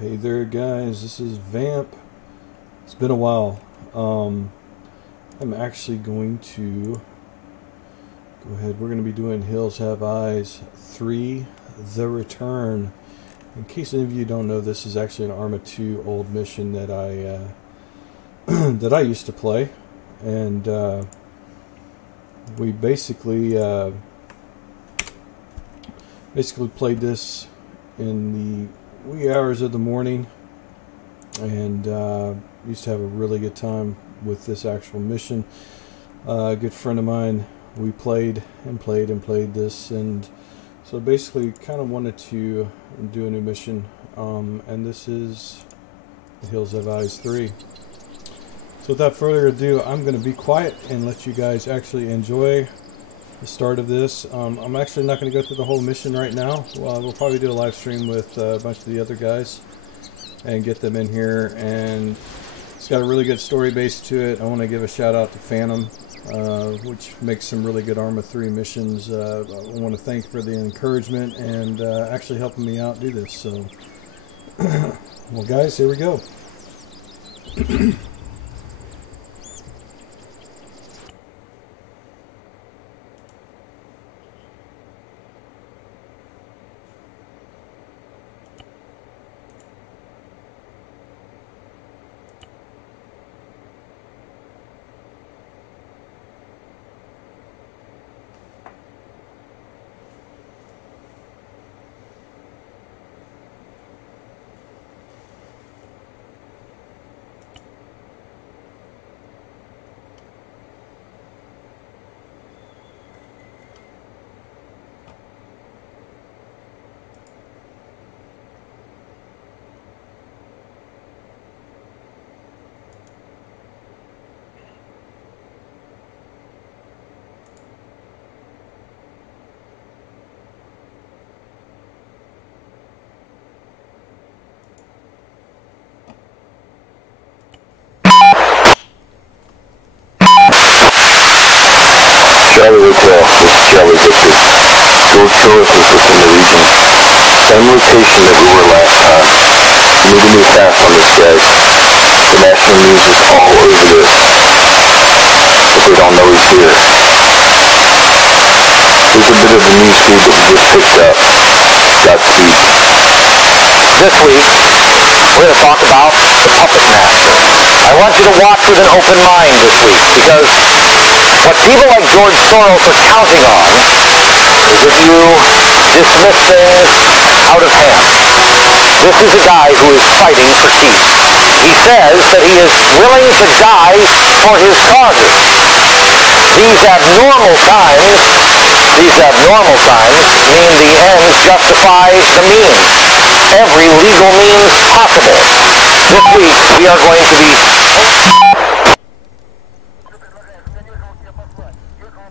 Hey there guys, this is Vamp. It's been a while. I'm actually going to go ahead. We're going to be doing Hills Have Eyes 3, The Return. In case any of you don't know, this is actually an Arma 2 old mission that I that I used to play, and we basically played this in the wee hours of the morning, and used to have a really good time with this actual mission. A good friend of mine, we played this, and so basically kind of wanted to do a new mission, and this is the Hills Have Eyes 3. So without further ado, I'm going to be quiet and let you guys actually enjoy the start of this. I'm actually not going to go through the whole mission right now. We'll probably do a live stream with a bunch of the other guys and get them in here, and it's got a really good story base to it. I want to give a shout out to Phantom, which makes some really good Arma 3 missions. I want to thank for the encouragement and actually helping me out do this. So well guys, here we go. Charlie Hotel, this is Charlie Victor. George Soros is within the region. Same location that we were last time. You need to move fast on this, guys. The national news is all over this. But they don't know he's here. Here's a bit of the news feed that we just picked up. Godspeed. This week, we're going to talk about the puppet master. I want you to watch with an open mind this week, because what people like George Soros are counting on is if you dismiss things out of hand. This is a guy who is fighting for peace. He says that he is willing to die for his causes. These abnormal times mean the ends justify the means. Every legal means possible. This week we are going to be...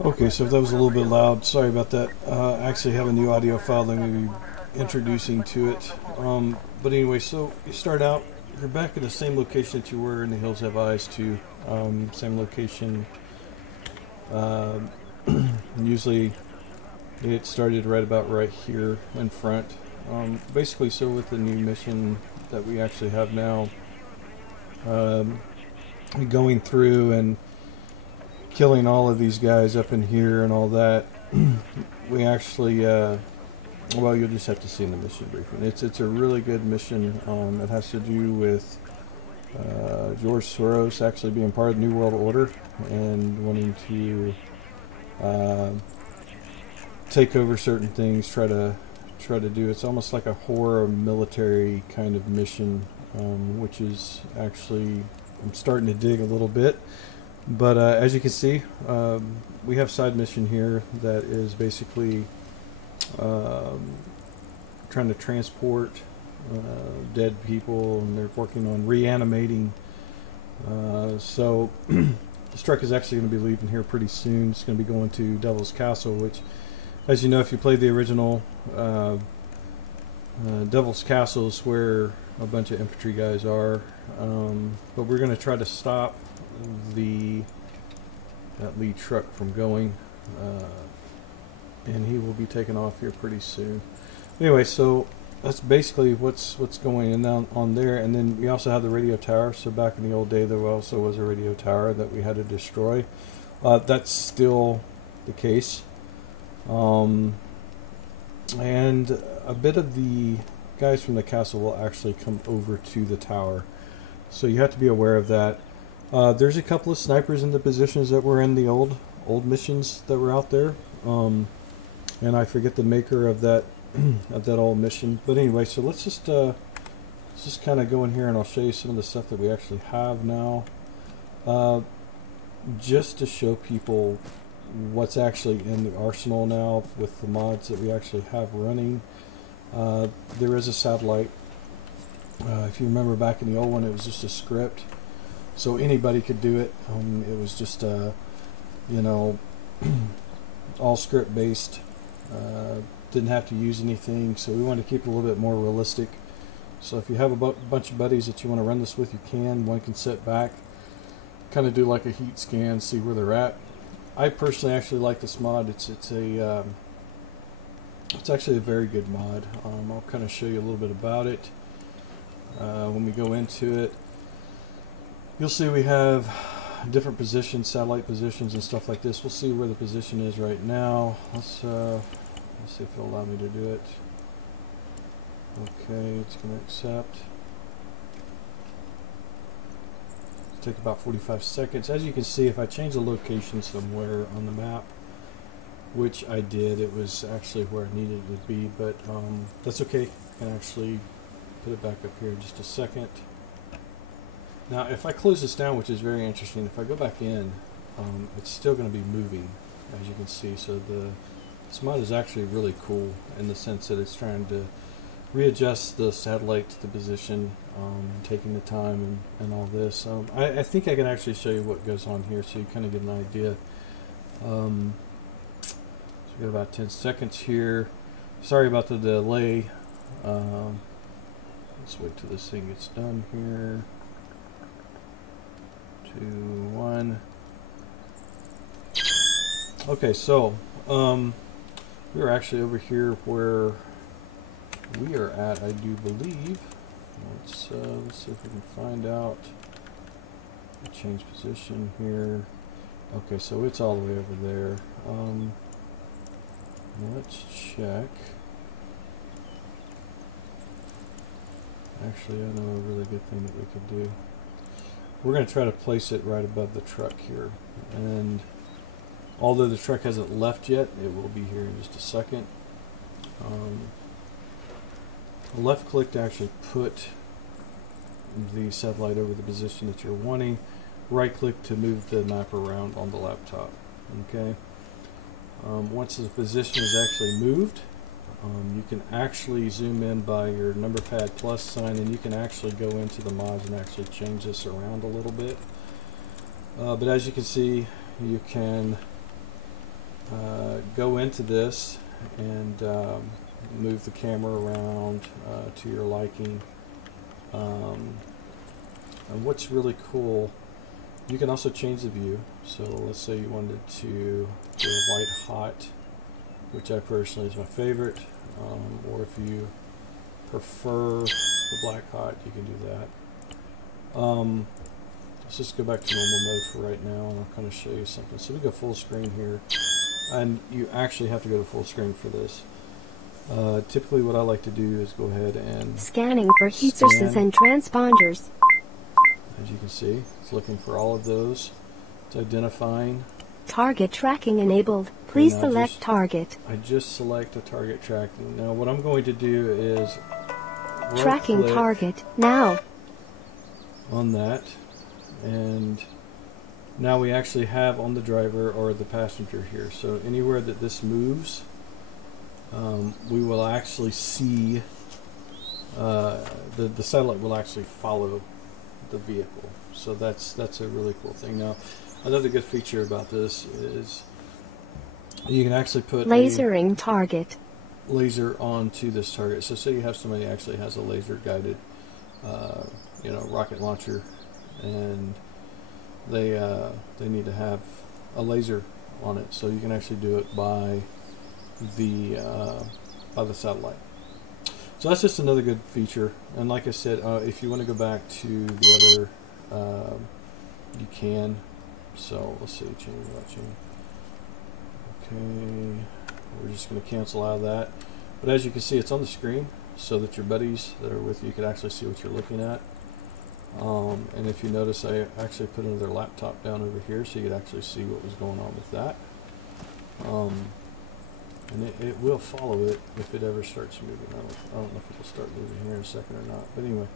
Okay, so if that was a little bit loud, sorry about that. I actually have a new audio file that I'm going to be introducing to it. But anyway, so you start out, you're back at the same location that you were in the Hills Have Eyes 2. Same location. Usually it started right about right here in front. Basically, so with the new mission that we actually have now, going through and killing all of these guys up in here and all that, we actually, well, you'll just have to see in the mission briefing. It's a really good mission. It has to do with George Soros actually being part of the New World Order and wanting to take over certain things, try to do. It's almost like a horror military kind of mission, which is actually, I'm starting to dig a little bit. But as you can see, we have side mission here that is basically trying to transport dead people, and they're working on reanimating. So the truck is actually going to be leaving here pretty soon. It's going to be going to Devil's Castle, which, as you know, if you played the original Devil's Castle, is where a bunch of infantry guys are. But we're going to try to stop that lead truck from going, and he will be taking off here pretty soon. Anyway, so that's basically what's going on there. And then we also have the radio tower. So back in the old day, there also was a radio tower that we had to destroy. That's still the case. And a bit of the guys from the castle will actually come over to the tower, so you have to be aware of that. There's a couple of snipers in the positions that were in the old missions that were out there, and I forget the maker of that of that old mission. But anyway, so let's just kind of go in here and I'll show you some of the stuff that we actually have now, just to show people what's actually in the arsenal now with the mods that we actually have running. There is a satellite. If you remember back in the old one, it was just a script, so anybody could do it. It was just you know, all script based. Didn't have to use anything, so we want to keep it a little bit more realistic. So if you have a bunch of buddies that you want to run this with, you can. One can sit back, kind of do like a heat scan, see where they're at. I personally actually like this mod. It's actually a very good mod. I'll kind of show you a little bit about it. When we go into it, you'll see we have different positions, satellite positions and stuff like this. We'll see where the position is right now. Let's see if it'll allow me to do it. Okay, it's going to accept. Take about 45 seconds. As you can see, if I change the location somewhere on the map, which I did, it was actually where I needed it to be, but that's okay. I can actually put it back up here in just a second. Now if I close this down, which is very interesting, if I go back in, it's still going to be moving, as you can see. So this mod is actually really cool in the sense that it's trying to readjust the satellite to the position, taking the time and all this. I think I can actually show you what goes on here so you kind of get an idea. So we got about 10 seconds here. Sorry about the delay. Let's wait till this thing gets done here. 2, 1. Okay, so we're actually over here where we are at, I do believe. Let's see if we can find out. Change position here. Okay, so it's all the way over there. Let's check. Actually, I know a really good thing that we could do. We're going to try to place it right above the truck here. And although the truck hasn't left yet, it will be here in just a second. Left click to actually put the satellite over the position that you're wanting. Right click to move the map around on the laptop. Okay. Once the position is actually moved, you can actually zoom in by your number pad plus sign, and you can actually go into the mods and actually change this around a little bit. But as you can see, you can go into this and move the camera around to your liking. And what's really cool, you can also change the view. So let's say you wanted to do a white hot, which I personally is my favorite, or if you prefer the black hot, you can do that. Let's just go back to normal mode for right now, and I'll kind of show you something. So we go full screen here, and you actually have to go to full screen for this. Typically what I like to do is go ahead and scanning for heat sources and transponders. As you can see, it's looking for all of those. It's identifying. Target tracking enabled. Please select target. I just select a target tracking. Now what I'm going to do is tracking target now on that, and now we actually have on the driver or the passenger here. So anywhere that this moves, we will actually see the satellite will actually follow the vehicle. So that's a really cool thing. Now another good feature about this is you can actually put lasering target laser onto this target. So say you have somebody who actually has a laser guided rocket launcher, and they need to have a laser on it, so you can actually do it by the satellite. So that's just another good feature. And like I said, if you want to go back to the other, you can. So let's see, change watching. Okay, we're just going to cancel out of that. But as you can see, it's on the screen so that your buddies that are with you can actually see what you're looking at. And if you notice, I actually put another laptop down over here so you could actually see what was going on with that. And it will follow it if it ever starts moving. I don't know if it'll start moving here in a second or not. But anyway,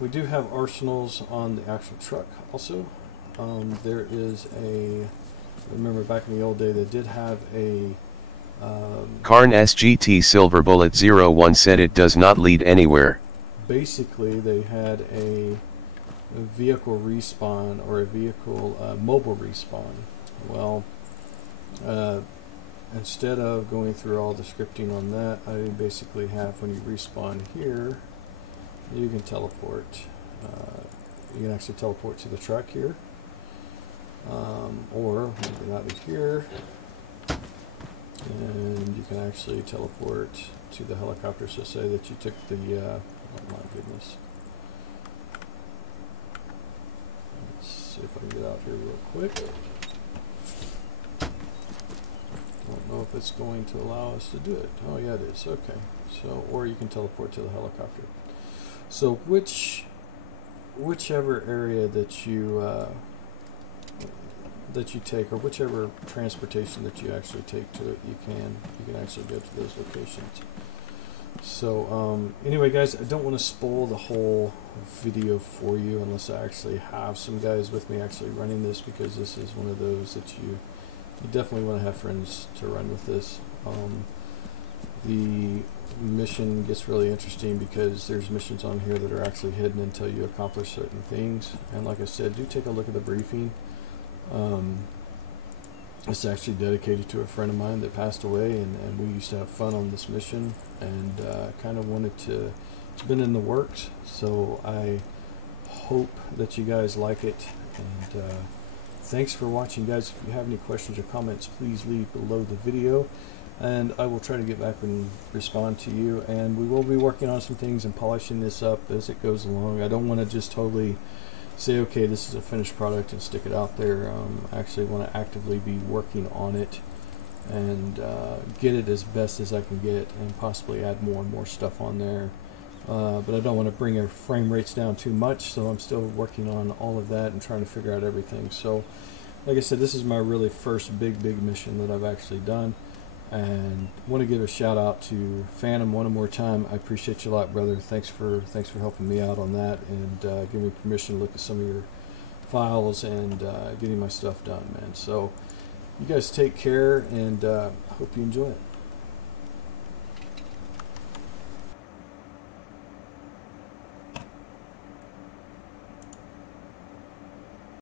we do have arsenals on the actual truck also. There is a, remember back in the old day, they did have a Carn SGT Silver Bullet 01 said it does not lead anywhere. Basically, they had a vehicle respawn, or a vehicle mobile respawn. Well, instead of going through all the scripting on that, I basically have, when you respawn here, you can teleport. You can actually teleport to the truck here, or maybe out of here, and you can actually teleport to the helicopter. So say that you took the, oh my goodness. Let's see if I can get out here real quick. Don't know if it's going to allow us to do it. Oh yeah, it is. Okay. So, or you can teleport to the helicopter. So whichever area that you take, or whichever transportation that you actually take to it, you can actually go to those locations. So anyway, guys, I don't want to spoil the whole video for you unless I actually have some guys with me actually running this, because this is one of those that you definitely want to have friends to run with this. The mission gets really interesting because there's missions on here that are actually hidden until you accomplish certain things. And like I said, do take a look at the briefing. It's actually dedicated to a friend of mine that passed away, and we used to have fun on this mission, and kind of wanted to, it's been in the works, so I hope that you guys like it. And thanks for watching, guys. If you have any questions or comments, please leave below the video, and I will try to get back and respond to you. And we will be working on some things and polishing this up as it goes along. I don't want to just totally say, okay, this is a finished product and stick it out there. I actually want to actively be working on it and get it as best as I can get, and possibly add more and more stuff on there. But I don't want to bring our frame rates down too much, so I'm still working on all of that and trying to figure out everything. So like I said, this is my really first big mission that I've actually done, and want to give a shout out to Phantom one more time. I appreciate you a lot, brother. Thanks for helping me out on that, and giving me permission to look at some of your files and getting my stuff done, man. So you guys take care, and I hope you enjoy it.